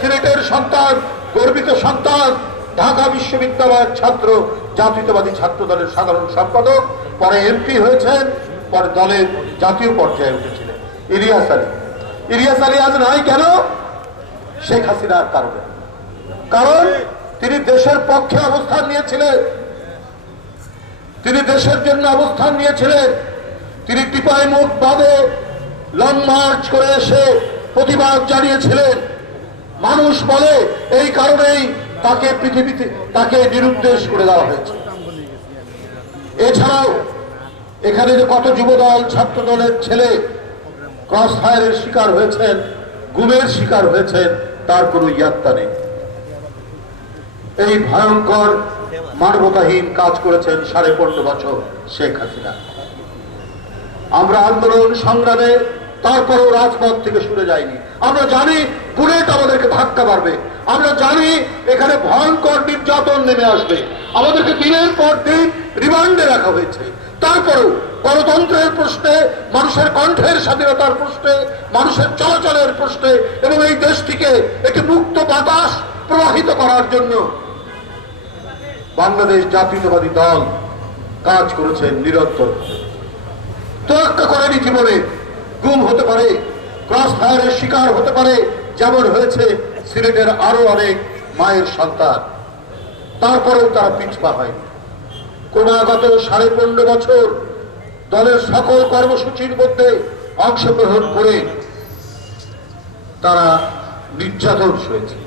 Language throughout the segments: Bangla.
সিলেটের সন্তান, গর্বিত সন্তান, ঢাকা বিশ্ববিদ্যালয়ের ছাত্র, জাতীয়তাবাদী ছাত্র দলের সাধারণ সম্পাদক, পরে এমপি হয়েছেন, পরে দলের জাতীয় পর্যায়ে উঠেছিলেন। ইলিয়াস আলী। ইলিয়াস আলী আজ নাই কেন? শেখ হাসিনার কারণে। কারণ তিনি দেশের পক্ষে অবস্থান নিয়েছিলেন। তিনি দেশের জন্য অবস্থান নিয়েছিলেন। তিনি টিপাই মুখ বাদে লং মার্চ করে এসে প্রতিবাদ জানিয়েছিলেন। মানুষ বলে, এই কারণেই তাকে পৃথিবীতে, তাকে নিরুদ্দেশ করে দেওয়া হয়েছে। এছাড়াও, এখানে যে কত যুবদল ছাত্র দলের ছেলে ক্রস ফায়ারের শিকার হয়েছেন, গুমের শিকার হয়েছেন, তার কোনো ইয়াত্তা নেই। এই ভয়ঙ্কর মানবতাহীন কাজ করেছেন সাড়ে পনেরো বছর শেখ হাসিনা। আমরা আন্দোলন সংগ্রামে তারপরেও রাজপথ থেকে সরে যাইনি। আমরা জানি বুলেট আমাদেরকে ধাক্কা মারবে। আমরা জানি এখানে ভয়ঙ্কর নির্যাতন নেমে আসবে। আমাদেরকে দিনের পর দিন রিমান্ডে রাখা হয়েছে। তারপরেও গণতন্ত্রের প্রশ্নে, মানুষের কণ্ঠের স্বাধীনতার প্রশ্নে, মানুষের চলাচলের প্রশ্নে এবং এই দেশটিকে একটি মুক্ত বাতাস প্রবাহিত করার জন্য বাংলাদেশ জাতীয়তাবাদী দল কাজ করেছেন নিরন্তর। তোয়াক্কা করেনি জীবনে। গুম হতে পারে। ক্রস ফায়ারের শিকার হতে পারে, যেমন হয়েছে সিলেটের আরও অনেক মায়ের সন্তান। তারপরেও তারা পিছপা হয়নি। ক্রমাগত সাড়ে পনেরো বছর দলের সকল কর্মসূচির মধ্যে অংশগ্রহণ করে তারা নির্যাতন সয়েছে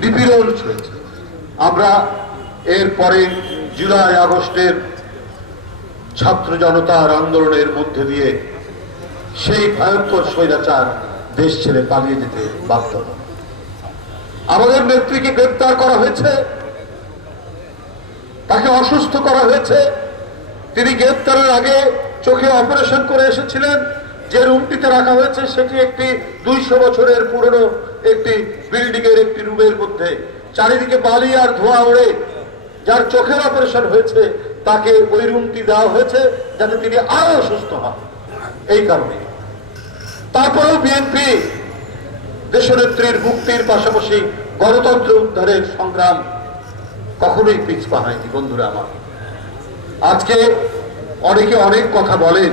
নিপীড়ন সয়েছে আমরা এরপরে জুলাই আগস্টের ছাত্র জনতার আন্দোলনের মধ্যে দিয়ে সেই ভয়ঙ্কর স্বৈরাচার দেশ ছেড়ে পালিয়ে যেতে বাধ্য আমাদের নেত্রীকে গ্রেপ্তার করা হয়েছে, তাকে অসুস্থ করা হয়েছে। তিনি গ্রেপ্তারের আগে চোখে অপারেশন করে এসেছিলেন। যে রুমটিতে রাখা হয়েছে সেটি একটি দুইশো বছরের পুরনো একটি বিল্ডিং এর একটি রুমের মধ্যে। চারিদিকে বালি আর ধোঁয়া ওড়ে। যার চোখের অপারেশন হয়েছে, তাকে ওই রুমটি দেওয়া হয়েছে যাতে তিনি আরও অসুস্থ হন। এই কারণে। তারপরেও বিএনপি দেশনেত্রীর মুক্তির পাশাপাশি গণতন্ত্র উদ্ধারের সংগ্রাম কখনোই পিছপা হয়নি, বন্ধুরা আমার। আজকে অনেকে অনেক কথা বলেন।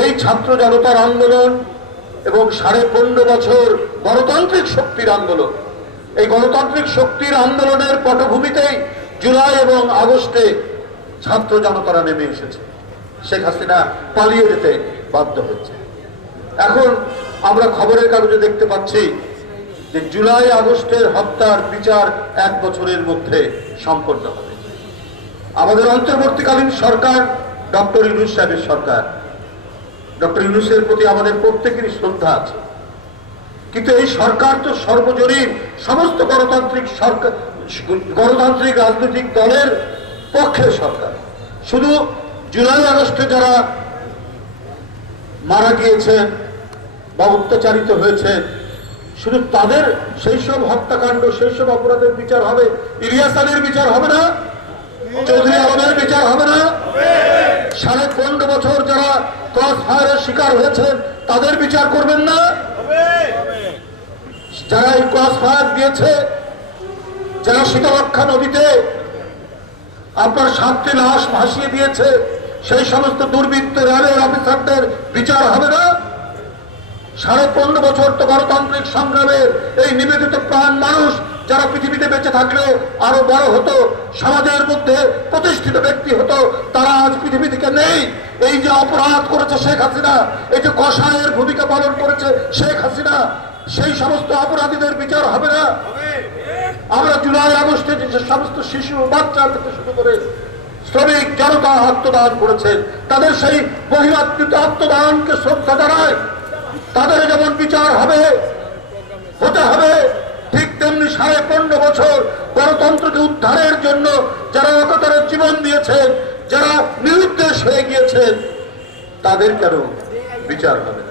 এই ছাত্র জনতার আন্দোলন এবং সাড়ে পনেরো বছর গণতান্ত্রিক শক্তির আন্দোলন। এই গণতান্ত্রিক শক্তির আন্দোলনের পটভূমিতেই জুলাই এবং আগস্টে ছাত্র জনতারা নেমে এসেছে। শেখ হাসিনা পালিয়ে যেতে বাধ্য হচ্ছে। এখন আমরা খবরের কাগজে দেখতে পাচ্ছি যে জুলাই আগস্টের হত্যার বিচার এক বছরের মধ্যে সম্পন্ন হবে। আমাদের অন্তর্বর্তীকালীন সরকার ডক্টর ইউনুস সাহেবের সরকার। ডক্টর ইউনুসের প্রতি আমাদের প্রত্যেকেরই শ্রদ্ধা আছে। কিন্তু এই সরকার তো সর্বজনীন সমস্ত গণতান্ত্রিক সরকার, গণতান্ত্রিক রাজনৈতিক দলের পক্ষের সরকার। শুধু জুলাই আগস্টে যারা মারা গিয়েছেন বা অত্যাচারিত হয়েছে, শুধু তাদের সেই সব হত্যাকাণ্ড, সেই সব অপরাধের বিচার হবে? ইলিয়াস আলীর বিচার হবে না? চৌধুরী আলমের বিচার হবে না? সাড়ে পনেরো বছর যারা ক্রস ফায়ারের শিকার হয়েছেন, তাদের বিচার করবেন না? যারা এই ক্রস ফায়ার দিয়েছে, যারা শীতলক্ষা নদীতে আপনার সাতটি লাশ ভাসিয়ে দিয়েছে সেই সমস্ত দুর্বৃত্ত রেলের অফিসারদের বিচার হবে না? সাড়ে পনেরো বছর তো গণতান্ত্রিক সংগ্রামের এই নিবেদিত প্রাণ মানুষ যারা পৃথিবীতে বেঁচে থাকলে আরও বড় হতো সমাজের মধ্যে প্রতিষ্ঠিত ব্যক্তি হতো তারা আজ পৃথিবী থেকে নেই। এই যে অপরাধ করেছে শেখ হাসিনা এই যে কষায়ের ভূমিকা পালন করেছে শেখ হাসিনা সেই সমস্ত অপরাধীদের বিচার হবে না? আমরা জুলাই আগস্টে যে সমস্ত শিশু বাচ্চা থেকে শুরু করে শ্রমিক জনতা আত্মদান করেছেন, তাদের সেই বহিরাত্মিত আত্মদানকে শ্রদ্ধা জানায় তাদের যেমন বিচার হবে, হতে হবে, ঠিক তেমনি সাড়ে পনেরো বছর গণতন্ত্রকে উদ্ধারের জন্য যারা অকতারের জীবন দিয়েছেন, যারা নিরুদ্দেশ হয়ে গিয়েছেন, তাদের কেন বিচার হবে?